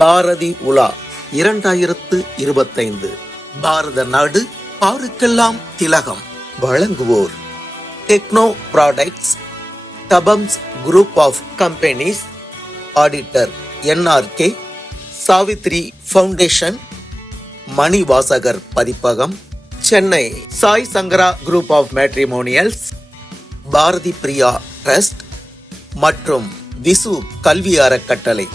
பாரதி உலா 2025 பாரத நாடு பாருக்கெல்லாம் திலகம். வழங்குவோர் டெக்னோ ப்ராடக்ட்ஸ், தபம்ஸ் group of companies, auditor NRK, Savitri foundation, Manivasagar பதிப்பகம், Chennai Sai Sankara group of matrimonials, Bharathi Priya trust மற்றும் விசு கல்வி அறக்கட்டளை.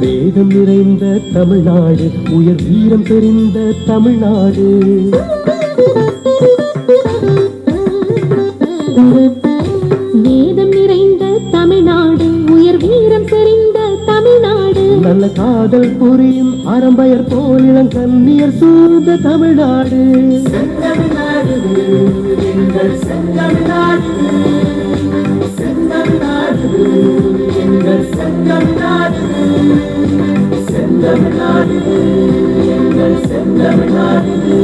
வேதம் நிறைந்த தமிழ்நாடு, உயர் வீரம் தெரிந்த தமிழ்நாடு. வேதம் நிறைந்த தமிழ்நாடு, உயர் வீரம் தெரிந்த தமிழ்நாடு. நல்ல காதல் புரியும் அறம்பயர் போல் இளங்கண்ணியர் சூழ்ந்த தமிழ்நாடு. செந்தமிழ்நாடு எங்கள் செந்தமிழ்நாடு, செந்தமிழ்நாடு எங்கள் செந்தமிழ்நாடு, செந்தமிழ்நாடு எங்கள் செந்தமிழ்நாடு,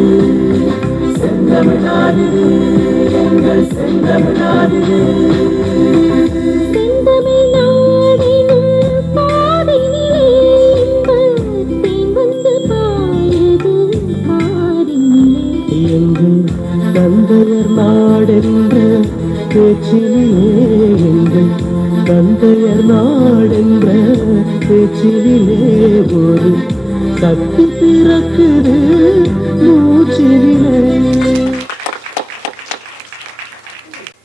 செந்தமிழ்நாடு எங்கள் செந்தமிழ்நாடு. தந்தையர் நாடென்ற பேச்சிலே, எங்கள் தந்தையர் நாடென்ற பேச்சிலே ஒரு சக்தி பிறக்குது மூச்சிலே.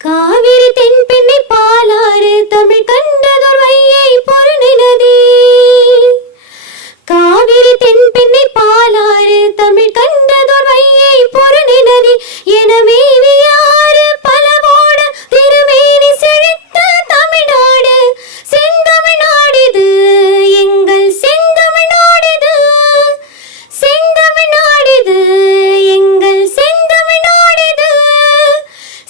காவிரி தென்பெண்ணை பாலாறு, தமிழ் கண்டதோர் வையை பொருணை நதி. காவிரி தென்பெண்ணை பாலாறு, தமிழ் கண்டதோர் வையை பொருணை நதி. எனவே வியாறு பலவோடு திருமேனி செழித்த தமிழ்நாடு. செந்தமிழ்நாடிது எங்கள் செந்தமிழ்நாடிது, செந்தமிழ்நாடிது எங்கள் செந்தமிழ்நாடிது,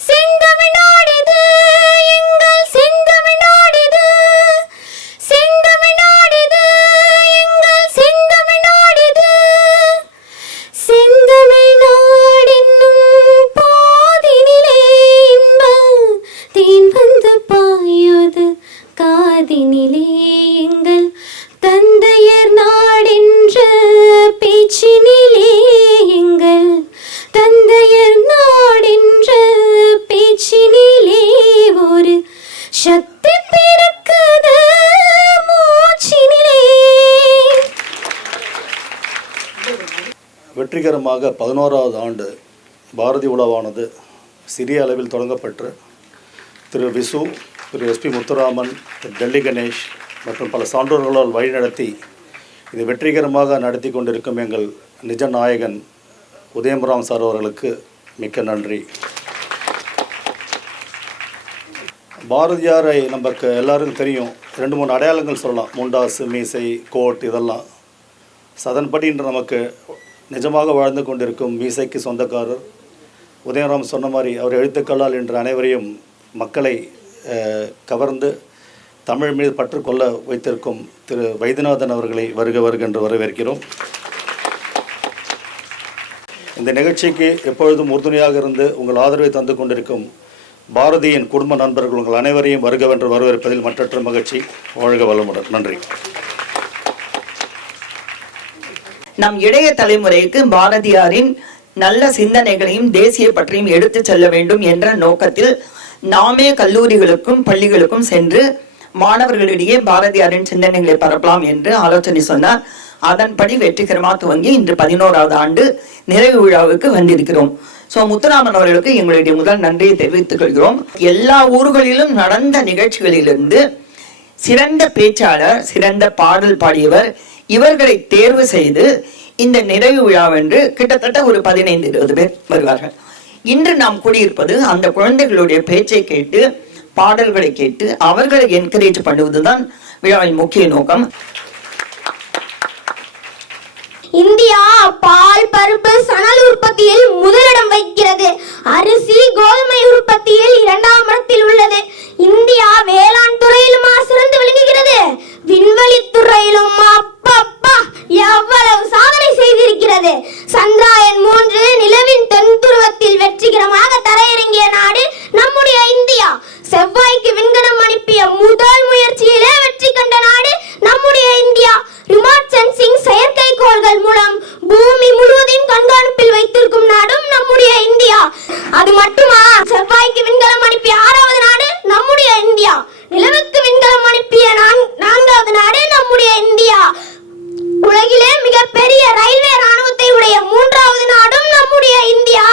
செந்தமிழ்நாடிது எங்கள் செந்தமிழ்நாடிது, செந்தமிழ்நாடிது எங்கள் செந்தமிழ்நாடிது. செந்தமிழ்நாடென்னும் போதினிலே இன்ப தேன் வந்து பாயுது காதினிலே. எங்கள் தந்தையர் நாடென்ற பேச்சினிலே, எங்கள் தந்தையர் நாடென்ற பேச்சினிலே ஒரு சக்தி பிறக்குது மூச்சினிலே. வெற்றிகரமாக 11வது ஆண்டு பாரதி உலாவானது சிறிய அளவில் தொடங்கப்பட்டு திரு விசு, திரு SP முத்துராமன், திரு டெல்லி கணேஷ் மற்றும் பல சான்றோர்களால் வழிநடத்தி இது வெற்றிகரமாக நடத்தி கொண்டிருக்கும் எங்கள் நிஜ நாயகன் உதயம்ராம் சார் அவர்களுக்கு மிக்க நன்றி. பாரதியாரை நமக்கு எல்லாருக்கும் தெரியும். 2-3 அடையாளங்கள் சொல்லலாம். முண்டாசு, மீசை, கோட் இதெல்லாம். அதன்படி இன்று நமக்கு நிஜமாக வாழ்ந்து கொண்டிருக்கும் மீசைக்கு சொந்தக்காரர் உதயராம் சொன்ன மாதிரி அவர் எழுத்துக்களால் இன்று அனைவரையும் மக்களை கவர்ந்து தமிழ் மீது பற்று கொள்ள வைத்திருக்கும் திரு வைத்தியநாதன் அவர்களை வருக வருக என்று வரவேற்கிறோம். இந்த நிகழ்ச்சிக்கு எப்பொழுதும் உறுதுணையாக இருந்து உங்கள் ஆதரவை தந்து கொண்டிருக்கும் பாரதியின் குடும்ப நண்பர்கள் உங்கள் அனைவரையும் வருகவென்று வரவேற்பதில் மற்றற்ற மகிழ்ச்சி. வாழ்க வளமுடன். நன்றி. நம் இளைய தலைமுறைக்கு பாரதியாரின் நல்ல சிந்தனைகளையும் தேசிய பற்றியும் எடுத்து செல்ல வேண்டும் என்ற நோக்கத்தில் நாமே கல்லூரிகளுக்கும் பள்ளிகளுக்கும் சென்று மாணவர்களிடையே பாரதியாரின் சிந்தனைகளை பரப்பலாம் என்று ஆலோசனை சொன்னார். அதன்படி வெற்றிகரமாக துவங்கி இன்று 11வது ஆண்டு நிறைவு விழாவுக்கு வந்திருக்கிறோம். முத்துராமன் அவர்களுக்கு எங்களுடைய முதல் நன்றியை தெரிவித்துக் கொள்கிறோம். எல்லா ஊர்களிலும் நடந்த நிகழ்ச்சிகளிலிருந்து சிறந்த பேச்சாளர், சிறந்த பாடல் பாடியவர் இவர்களை தேர்வு செய்து இந்த நிறைவு விழாவென்று கிட்டத்தட்ட ஒரு 15-20 பேர் வருவார்கள். இன்று நாம் கூடியிருப்பது அந்த குழந்தைகளுடைய பேச்சை கேட்டு பாடல்களை கேட்டு அவர்களை என்கரேஜ் பண்ணுவதுதான் விழாவின் முக்கிய நோக்கம். இந்தியா பால், பருப்பு, சணல் உற்பத்தியில் முதலிடம் வகிக்கிறது. அரிசி, கோதுமை உற்பத்தியில் 2ஆம் இடத்தில் உள்ளது. இந்தியா வேளாண் துறையிலும் சிறந்து விளங்குகிறது. விண்வெளி துறையிலும் அப்பப்பா எவ்வளவு சாதனை செய்திருக்கிறது. சந்திராயன் 3 நிலவின் தென் துருவத்தில் வெற்றிகரமாக தரையிறங்கிய நாடு நம்முடைய இந்தியா. செவ்வாய்க்கு விண்கலம் அனுப்பிய முதல் முயற்சியிலே வெற்றி கண்ட நாடு நம்முடைய இந்தியா. ரிமோட் சென்சிங் செயற்கைக்கோள்கள் மூலம் பூமி முழுவதையும் கண்காணிப்பில் வைத்திருக்கும் நாடும் நம்முடைய இந்தியா. அது மட்டுமா, செவ்வாய்க்கு விண்கலம் அனுப்பிய 6வது நாடு நம்முடைய இந்தியா. நிலவுக்கு விண்கலம் அனுப்பிய 4வது நாடு நம்முடைய இந்தியா. உலகிலே மிகப்பெரிய ரயில்வே ராணுவத்தை உடைய 3வது நாடும் நம்முடைய இந்தியா.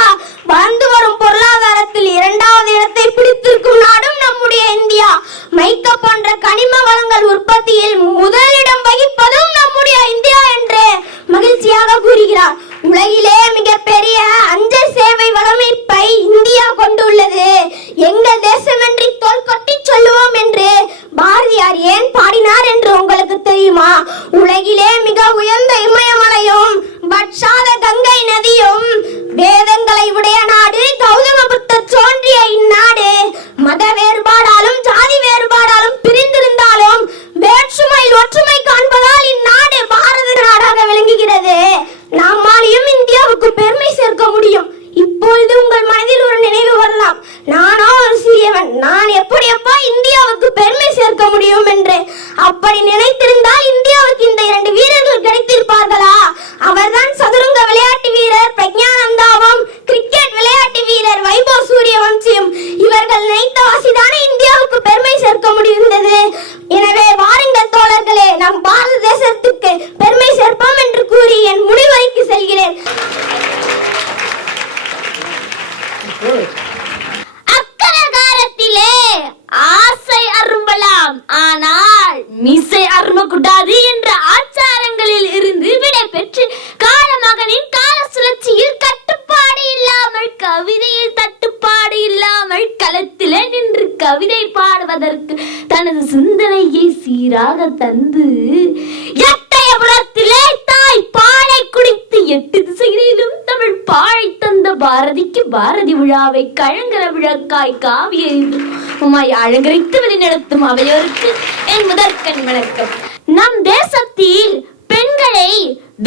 வளர்ந்து வரும் பொருளாதாரத்தில் 2வது இடத்தை பிடித்திருக்கும் நாடும் நம்முடைய இந்தியா. மைக்கா போன்ற கனிம வளங்கள் உற்பத்தியில் முதலிடம் வகிப்பதும் நம்முடைய இந்தியா என்று மகிழ்ச்சியாக கூறுகிறார். உலகிலே மிகப்பெரிய அஞ்சல் சேவை வலையமைப்பை இந்தியா கொண்டுள்ளது. எங்கள் தேசமென்றி தோல் கொட்டி சொல்லுவோம் என்று பாரதியார் ஏன் பாடினார் என்று உங்களுக்கு தெரியுமா? உலகிலே மிக உயர்ந்த இமயமலையும் வற்றாத கங்கை நதியும் வேதங்களை உடைய நாடு கௌதம புத்தர் தோன்றிய இந்நாடு. மத வேறுபாடாலும் ஜாதி வேறுபாடாலும் பிரிந்திருந்தாலும் வேற்றுமையில் ஒற்றுமை காண்பதால் இந்நாடு பாரத நாடாக விளங்குகிறது. நம்மாலையும் இந்தியாவுக்கு பெருமை சேர்க்க முடியும். இப்பொழுது உங்கள் மனதில் ஒரு நினைவு வரலாம், நானோ ஒரு சிறியவன், நான் எப்படியப்பா இந்தியாவுக்கு பெருமை சேர்க்க முடியும் என்று. அப்படி நினைத்திருந்தால் இந்தியாவுக்கு இந்த 2 வீரர்கள் கிடைத்திருப்பார்களா? அவர்தான் சதுரங்க விளையாட்டு வீரர் பிரக்ஞானந்தாவும் கிரிக்கெட் விளையாட்டு வீரர் வைபவ் சூரியவம்சியும். இவர்கள் நினைத்த வாசிதானே இந்தியாவுக்கு பெருமை சேர்க்க முடிந்தது. எனவே வாருங்கள் தோழர்களே, நம் பாரத தேசத்துக்கு பெருமை சேர்ப்போம் என்று கூறி என் முடிவுரைக்கு செல்கிறேன். அக்கரகாரத்திலே ஆசை அரும்பலாம், ஆனால் மிசை அரும்பக்கூடாது என்ற ஆச்சாரங்களில் இருந்து விடை பெற்று காலமகனின் கால சுழற்சியில் கட்டுப்பாடு இல்லாமல், கவிதையில் தட்டுப்பாடு இல்லாமல் களத்திலே நின்று கவிதை பாடுவதற்கு தனது சிந்தனையை சீராக தந்து எட்டயபுரத்திலே தாய் பாலை குடித்து 8 திசைகளிலும் தமிழ் பாழை தந்த பாரதிக்கு பாரதி விழாவை கழங்கர விளக்காய் காவிய அலங்கரித்து வழிநடத்தும் அவையோருக்கு என் முதற்கண் வணக்கம். நம் தேசத்தில் பெண்களை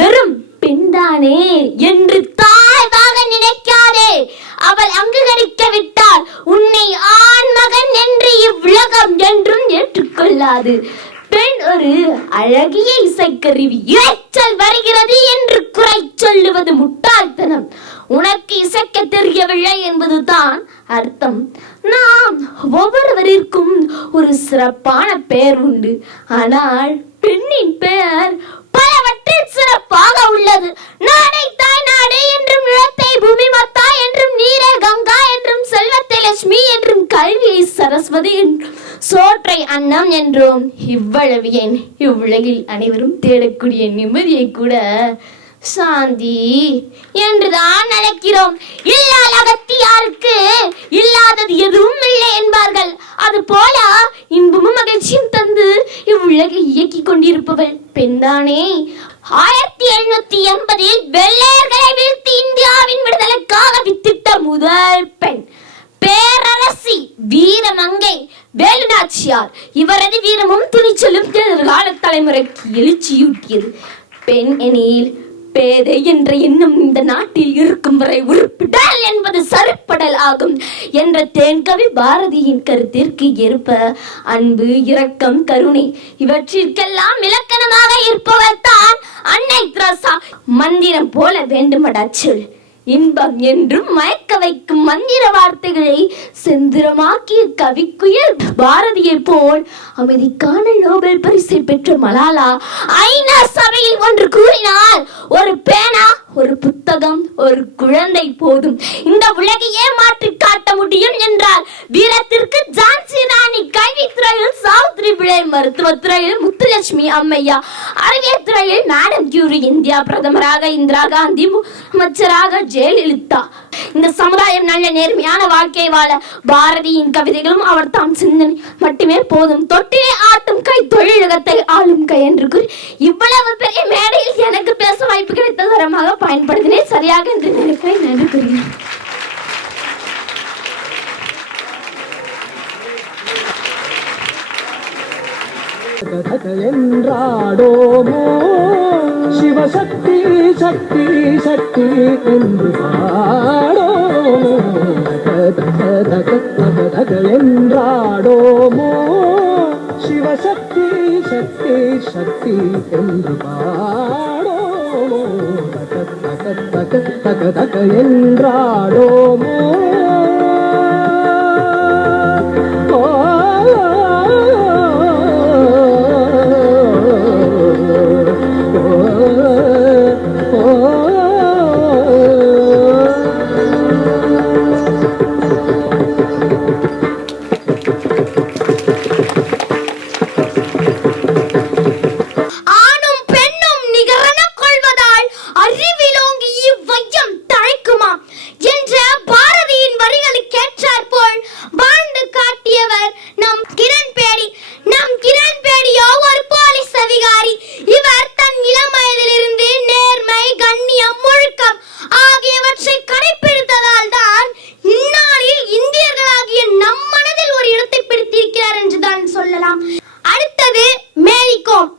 வெறும் பெண்தானே என்று தாழ்வாக நினைக்காதே. அவள் அங்கீகரிக்க விட்டால் உன்னை ஆண் மகன் என்று இவ்வுலகம் என்றும் ஏற்றுக்கொள்ளாது. பெண் ஒரு அழகிய இசைக்கருவி, இரைச்சல் வருகிறது என்று குறை சொல்லுவது முட்டாள்தனம். உனக்கு இசைக்க தெரியவில்லை என்பதுதான் அர்த்தம். நாம் ஒவ்வொருவருக்கும் ஒரு சிறப்பான பெயர் உண்டு, ஆனால் பெண்ணின் பெயர் பலவற்றில் சிறப்பாக உள்ளது. நாடை தாய் நாடு என்றும், நிலத்தை பூமி மத்தா என்றும், நீரை கங்கா என்றும், செல்வத்தை லட்சுமி என்றும், கல்வியை சரஸ்வதி என்றும், சோற்றை அன்னம் என்றும், இவ்வளவு ஏன் இவ்வுலகில் அனைவரும் தேடக்கூடிய நிம்மதியை கூட சாந்தி என்றுதான் அழைக்கிறோம். இல்லாத அகத்தியாருக்கு இல்லாதது எதுவும் இல்லை என்பார்கள். அது போல இன்பமும் மகிழ்ச்சியும் தந்து இவ்வுலகை இயக்கி கொண்டிருப்பவள் பெண்தானே. 1780 வெள்ளையர்களை வீழ்த்தி இந்தியாவின் விடுதலைக்காக வித்திட்ட முதல் பெண் பேரரசி வீரமங்கை வேலுநாச்சியார். இவரது வீரமும் துணிச்சலும் எதிர்கால தலைமுறைக்கு எழுச்சியூட்டியது. பெண் எனில் பேதை என்ற எண்ணம் இந்த நாட்டில் இருக்கும் வரை உருப்பிடல் என்பது சரிப்படல் ஆகும் என்ற தேன்கவி பாரதியின் கருத்திற்கு ஏற்ப அன்பு, இரக்கம், கருணை இவற்றிற்கெல்லாம் இலக்கணமாக இருப்பவர் தான் அன்னை தெரசா. மந்திரம் போல வேண்டுமடா சொல், இன்பம் என்றும் மயக்க வைக்கும் மந்திர வார்த்தைகளை செந்திரமாக்கிய கவிக்குயில் பாரதியை போல் அமைதிக்கான நோபல் பரிசை பெற்ற மலாலா ஐநா சபையில் ஒன்று கூறினால், ஒரு பேனா, ஒரு புத்தகம், ஒரு குழந்தை போதும் இந்த உலகையே மாற்றி காட்ட முடியும் என்றார். வீரத்திற்கு ஜான்சி ராணி, கல்வித்துறையில் சாவித்ரி பிள்ளை, மருத்துவத்துறையில் முத்துலட்சுமி அம்மையா, அறிவியல் துறையில் மேடம் கியூரி, இந்தியா பிரதமராக இந்திரா காந்தி, அமைச்சராக ஜெயலலிதா. இந்த சமுதாயம் நல்ல நேர்மையான வாழ்க்கை வாழ பாரதியின் கவிதைகளும் அவர் தாம் சிந்தனை மட்டுமே போதும். தொட்டிலே ஆட்டும் கை தொழிலகத்தை ஆளும் கை என்று கூறி இவ்வளவு பெரிய மேடையில் எனக்கு பேச வாய்ப்பு கிடைத்த தரமாக பயன்படுத்தினேன். சரியாக என்று நினைக்கிறேன். நன்றி கூறுகிறேன். என்றாடோமோ சிவசக்தி சக்தி சக்தி என்று பாடோமோ, என்றாடோமோ சிவசக்தி சக்தி சக்தி என்று பாடோமோ, என்றாடோமோ. அடுத்தது மேரி கோம்.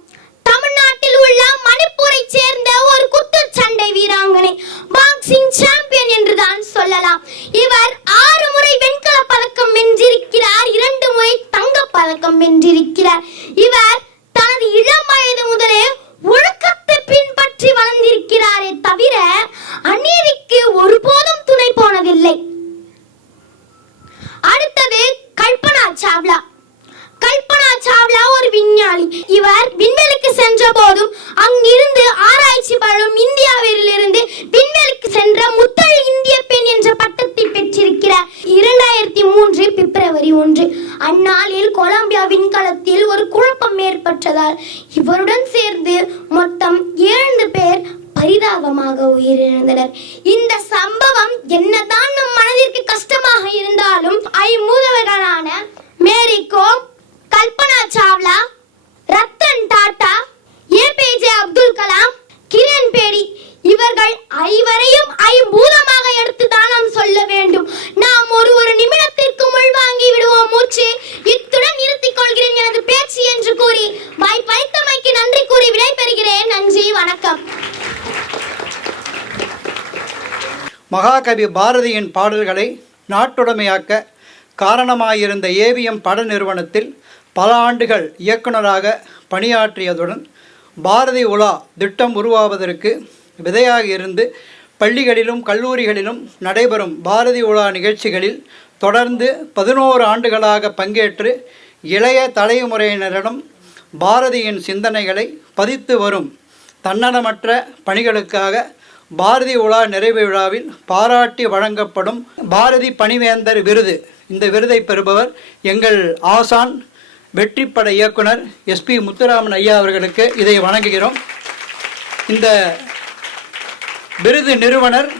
தமிழ்நாட்டில் உள்ள மணிப்பூரை சேர்ந்த ஒரு குத்துச்சண்டை வீராங்கனை, பாக்ஸிங் சாம்பியன் என்றுதான் சொல்லலாம். இவர் 6 முறை வெண்கல பதக்கம் வென்றிருக்கிறார், 2 முறை தங்கப் பதக்கம் வென்றிருக்கிறார். இவர் தனது இளம் வயது முதலே ஒழுக்கத்தை பின்பற்றி வளர்ந்திருக்கிறாரே தவிர அநீதிக்கு ஒருபோதும் துணை போனதில்லை. அடுத்தது கல்பனா சாவ்லா. கல்பனா சாவ்லா ஒரு விஞ்ஞானி. இவர் விண்வெளிக்கு சென்ற போதும் அங்கிருந்து ஆராய்ச்சி பலரும் இந்தியாவிலிருந்து விண்வெளிக்கு சென்ற முதல் இந்திய பெண் என்ற பட்டத்தை பெற்றிருக்கிறார். 2003 பிப்ரவரி 1 அந்நாளில் கொலம்பியா விண்கலத்தில் ஒரு குழப்பம் ஏற்பட்டதால் இவருடன் சேர்ந்து மொத்தம் 7 பேர் பரிதாபமாக உயிரிழந்தனர். இந்த சம்பவம் என்னதான் நம் மனதிற்கு கஷ்டமாக இருந்தாலும் ஐமூதவர்களான மேரி கோம், கல்பனா சாவ்லா, ரத்தன் டாடா, ஏபிஜே அப்துல் கலாம், கிரண் பேடி இவர்கள் ஐவரையும் ஐம்பூதமாக எடுத்துதான் நாம் சொல்ல வேண்டும். நாம் ஒரு நிமிடத்திற்கு உள்வாங்கி விடுவோம் மூச்சு. இத்துடன் நிறுத்திக் கொள்கிறேன் எனது பேச்சு என்று கூறி வாய்ப்பளித்தமைக்கு நன்றி கூறி விடைபெறுகிறேன். நன்றி, வணக்கம். மகாகவி பாரதியின் பாடல்களை நாட்டுடைமையாக்க காரணமாயிருந்த ஏவிஎம் பட நிறுவனத்தில் பல ஆண்டுகள் இயக்குநராக பணியாற்றியதுடன் பாரதி உலா திட்டம் உருவாவதற்கு விதையாக இருந்து பள்ளிகளிலும் கல்லூரிகளிலும் நடைபெறும் பாரதி உலா நிகழ்ச்சிகளில் தொடர்ந்து 11 ஆண்டுகளாக பங்கேற்று இளைய தலைமுறையினரிடம் பாரதியின் சிந்தனைகளை பதித்து வரும் தன்னலமற்ற பணிகளுக்காக பாரதி உலா நிறைவு விழாவில் பாராட்டி வழங்கப்படும் பாரதி பணிவேந்தர் விருது. இந்த விருதை பெறுபவர் எங்கள் ஆசான் வெற்றிப்பட இயக்குனர் எஸ்பி முத்துராமன் ஐயா அவர்களுக்கு இதை வழங்குகிறோம். இந்த விருது நிறுவனர்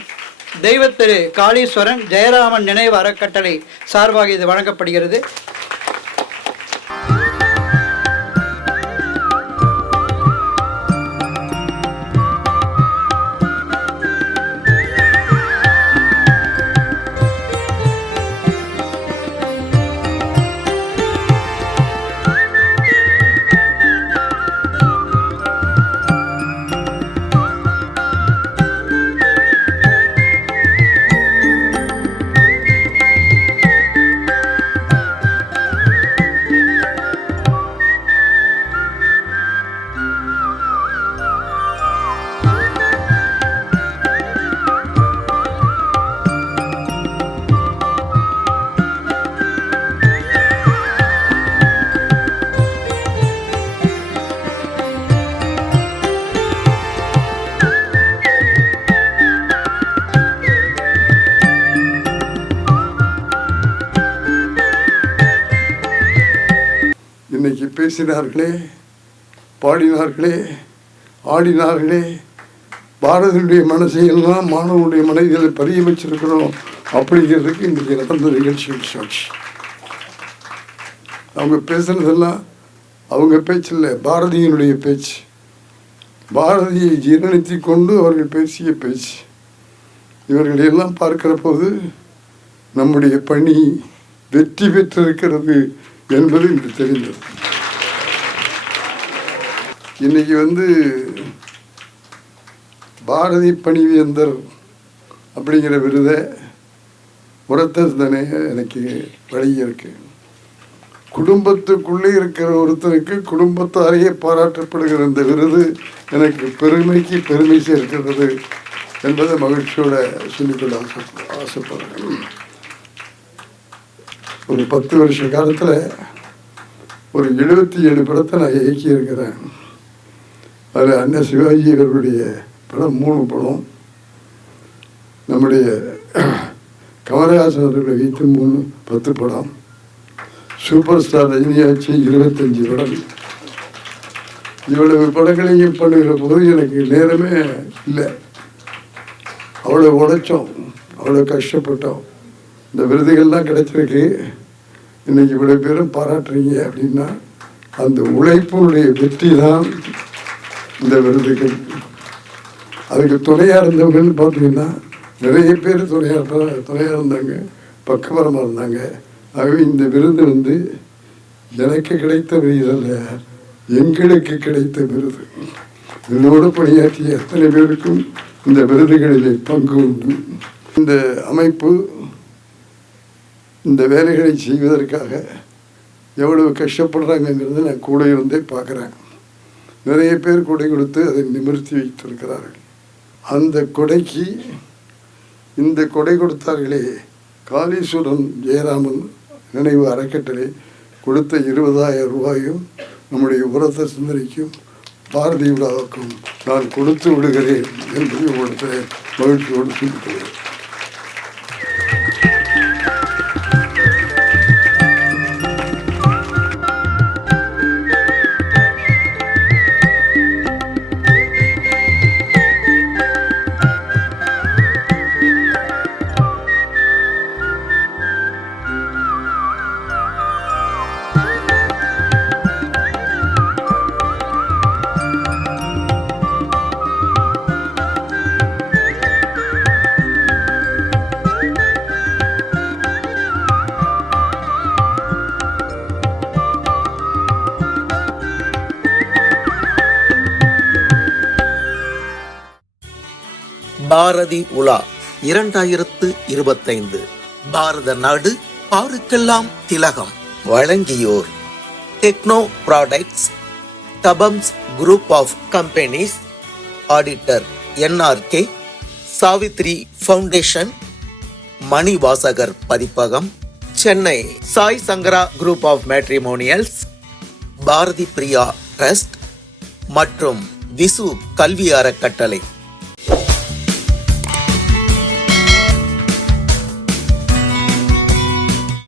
தெய்வத்திரு காளீஸ்வரன் ஜெயராமன் நினைவு அறக்கட்டளை சார்பாக இது வழங்கப்படுகிறது. பேசினார்களே, பாடினார்களே, ஆடினார்களே, பாரதியுடைய மனசை எல்லாம் மாணவனுடைய மனதில் பதிய வச்சிருக்கிறோம் அப்படிங்கிறதுக்கு இன்றைக்கி நடந்த நிகழ்ச்சிகள் சாட்சி. அவங்க பேசுனதெல்லாம் அவங்க பேச்சு இல்லை, பாரதியினுடைய பேச்சு. பாரதியை ஜீரணித்து கொண்டு அவர்கள் பேசிய பேச்சு. இவர்களையெல்லாம் பார்க்கிற போது நம்முடைய பணி வெற்றி பெற்றிருக்கிறது என்பது இன்று தெரிந்தது. இன்னைக்கு பாரதி பணிவேந்தர் அப்படிங்கிற விருதை உரத்தனை எனக்கு வழங்கியிருக்கு. குடும்பத்துக்குள்ளே இருக்கிற ஒருத்தருக்கு குடும்பத்தாரையே பாராட்டப்படுகிற இந்த விருது எனக்கு பெருமை சேர்க்கிறது என்பதை மகிழ்ச்சியோட சொல்லிக்கொள்ள ஆசைப்படுறேன். ஒரு 10 வருஷ காலத்தில் ஒரு 77 படத்தை நான் இயக்கியிருக்கிறேன். அதில் அண்ணன் சிவாஜி அவர்களுடைய படம் 3 படம், நம்முடைய கமலஹாசன் அவர்களை வைத்து 10 படம், சூப்பர் ஸ்டார் ரஜினியாச்சி 25 படம். இவ்வளவு படங்களையும் பண்ணுகிற போது எனக்கு நேரமே இல்லை. அவ்வளோ உழைச்சோம், அவ்வளோ கஷ்டப்பட்டோம். இந்த விருதுகள்லாம் கிடைச்சிருக்கு. இன்னைக்கு இவ்வளோ பேரும் பாராட்டுறீங்க அப்படின்னா அந்த உழைப்பினுடைய வெற்றி தான் இந்த விருதுகள். அதுக்கு துணையாக இருந்தவங்கன்னு பார்த்தீங்கன்னா நிறைய பேர் துணையாக இருந்தாங்க, பக்கபலமாக இருந்தாங்க. ஆகவே இந்த விருது எனக்கு கிடைத்த விருது, எங்களுக்கு கிடைத்த விருது. என்னோடு பணியாற்றிய அத்தனை பேருக்கும் இந்த விருதுகளிலே பங்கு உண்டு. இந்த அமைப்பு இந்த வேலைகளை செய்வதற்காக எவ்வளவு கஷ்டப்படுறாங்கங்கிறத நான் கூட இருந்தே பார்க்குறேன். நிறைய பேர் கொடை கொடுத்து அதை நிமிர்த்தி வைத்திருக்கிறார்கள். அந்த கொடைக்கு இந்த கொடை கொடுத்தார்களே, காளீஸ்வரன் ஜெயராமன் நினைவு அறக்கட்டளை கொடுத்த 20,000 ரூபாயும் நம்முடைய உரத்த சிந்தனைக்கும் பாரதி விழாவுக்கும் நான் கொடுத்து விடுகிறேன் என்பதை உங்களுக்கு மகிழ்ச்சியோடு சொல்லிக்கிறேன். பாரதி உலா 2025 பாரத நாடு பாருக்கெல்லாம் திலகம். வழங்கியோர் டெக்னோ ப்ராடக்ட்ஸ், தபம்ஸ் group of companies, auditor NRK, Savitri foundation, Manivasagar பதிப்பகம், Chennai Sai Sankara group of matrimonials, Bharathi Priya trust மற்றும் விசு கல்வி அறக்கட்டளை.